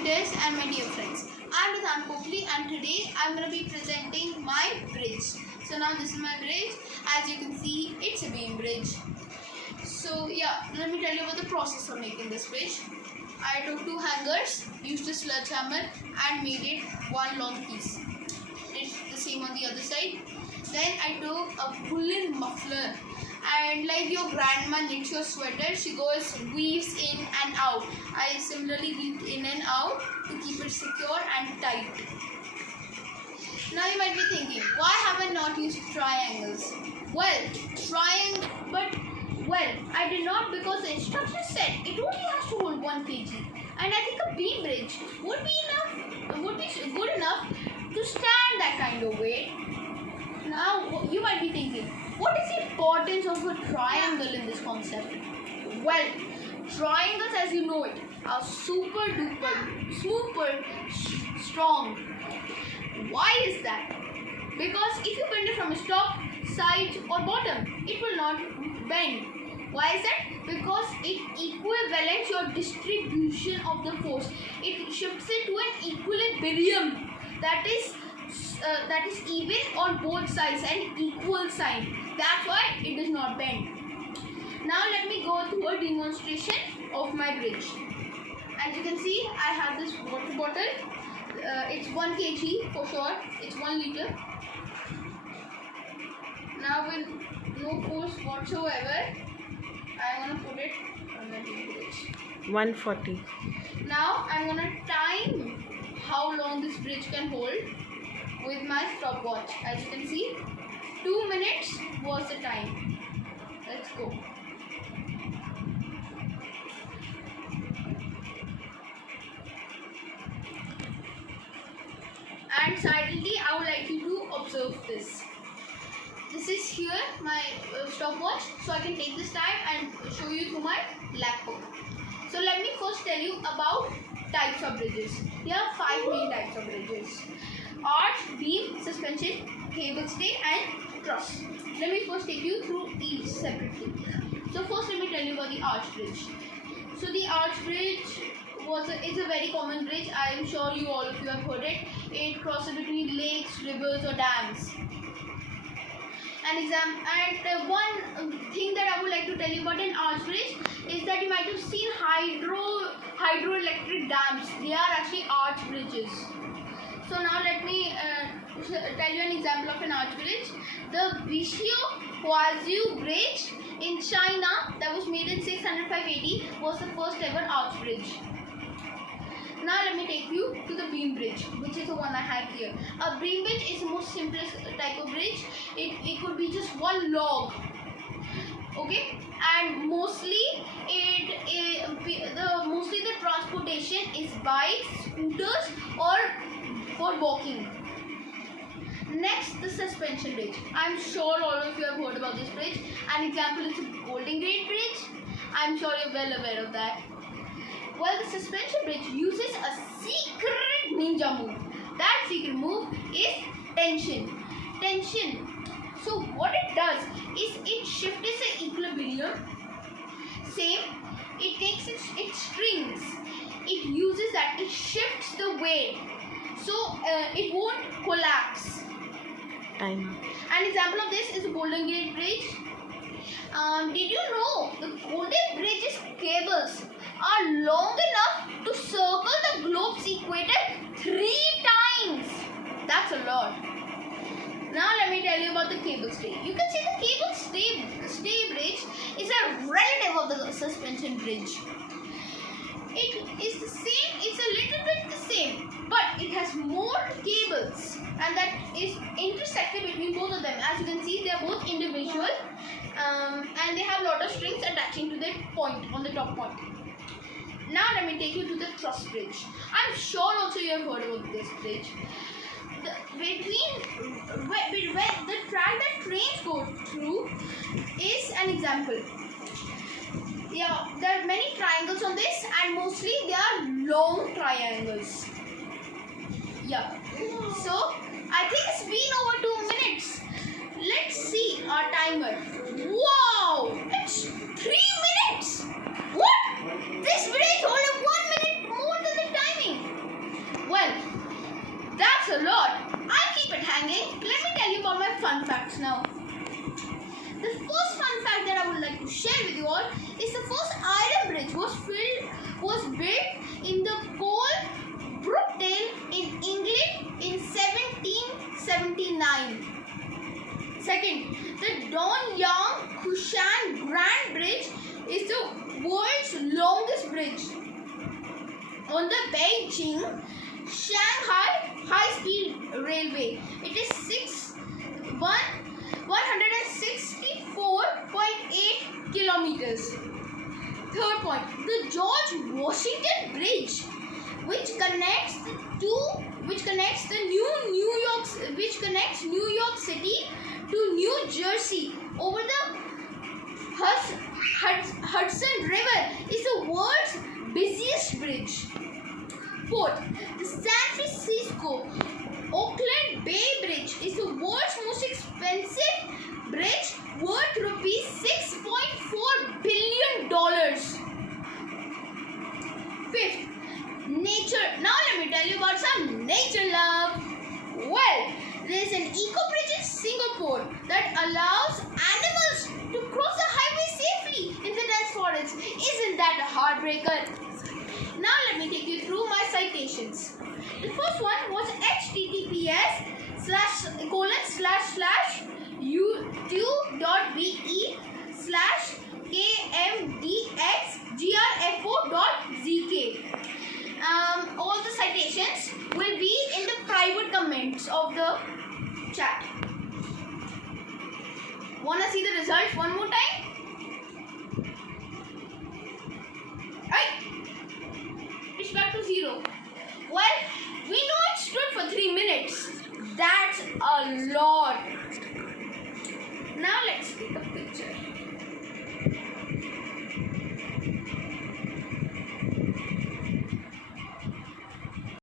mentors and my dear friends. I'm Ridhaan Popli and today I'm going to be presenting my bridge. So now this is my bridge. As you can see, it's a beam bridge. So yeah, let me tell you about the process of making this bridge. I took 2 hangers, used a sledgehammer and made it one long piece. Did the same on the other side. Then I took a woolen muffler, and like your grandma knits your sweater, she goes weaves in and out. I similarly weaved in and out to keep it secure and tight. Now you might be thinking, why have I not used triangles? Well, I did not, because the instructions said it only has to hold 1 kg, and I think a beam bridge would be good enough to stand that kind of weight. Now you might be thinking, what is the importance of a triangle in this concept? Well, triangles, as you know it, are super strong. Why is that? Because if you bend it from its top, side or bottom, it will not bend. Why is that? Because it equivalents your distribution of the force. It shifts it to an equilibrium that is even on both sides and equal sign. That's why it does not bend. Now let me go through a demonstration of my bridge. As you can see, I have this water bottle. It's 1 kg for sure. It's 1 liter. Now with no force whatsoever, I'm gonna put it on the bridge. 140. Now I'm gonna time how long this bridge can hold with my stopwatch. As you can see, 2 minutes was the time. Let's go. And silently, I would like you to observe this. This is here my stopwatch, so I can take this time and show you through my laptop. So let me first tell you about types of bridges. There are 5 main types of bridges: arch, beam, suspension, cable stay and truss. Let me first take you through each separately. So first let me tell you about the arch bridge. So the arch bridge is a very common bridge. I am sure all of you have heard it. It crosses between lakes, rivers or dams. One thing that I would like to tell you about an arch bridge is that you might have seen hydroelectric dams. They are actually arch bridges. So now let me tell you an example of an arch bridge. The Huazhu Bridge in China, that was made in 605 AD, was the first ever arch bridge. Now let me take you to the beam bridge, which is the one I have here. A beam bridge is the most simplest type of bridge. It could be just one log, okay, and mostly the transportation is bikes, scooters or for walking. Next, the suspension bridge. I'm sure all of you have heard about this bridge. An example is the Golden Gate Bridge. I'm sure you're well aware of that. Well, the suspension bridge uses a secret ninja move. That secret move is tension. So what it does is it shifts the equilibrium. Same, it takes its strings. It uses that. It shifts the weight, so it won't collapse. Time. An example of this is the Golden Gate Bridge. Did you know the Golden Bridge's cables are long enough to circle the globe's equator 3 times? That's a lot. Now let me tell you about the cable stay. You can see the cable stay bridge is a relative of the suspension bridge. It is the same, it's a little bit the same, but it has more cables, and that is intersected between both of them. As you can see, they are both individual, and they have a lot of strings attaching to their point, on the top point. Now let me take you to the truss bridge. I'm sure also you have heard about this bridge. The track that trains go through is an example. Yeah, there are many triangles on this, and mostly they are long triangles. Yeah. So I think it's been over 2 minutes. Let's see our timer. Wow! It's 3 minutes! What? This bridge hold up 1 minute more than the timing. fun facts now. The first fun fact that I would like to share with you all is the first iron bridge was built in the Coal Brookdale in England in 1779. Second, the Don Young Kushan Grand Bridge is the world's longest bridge on the Beijing Shanghai High Speed Railway. It is 164.8 kilometers. Third point, the George Washington Bridge, which connects New York City to New Jersey over the Hudson River, is the world's busiest bridge. Fourth, the San Francisco Oakland Bay Bridge is the world's most expensive bridge, worth rupees $6.4 billion. Fifth, nature. Now let me tell you about some nature love. Well, there is an eco bridge in Singapore that allows animals to cross the highway safely in the dense forest. Isn't that a heartbreaker? Now let me take you through my citations. The first one was https://youtube.be/kmdxgrfo.zk. All the citations will be in the private comments of the chat. Wanna see the results one more time? Right? It's back to 0. Well, we know it stood for 3 minutes. That's a lot. Now let's take a picture.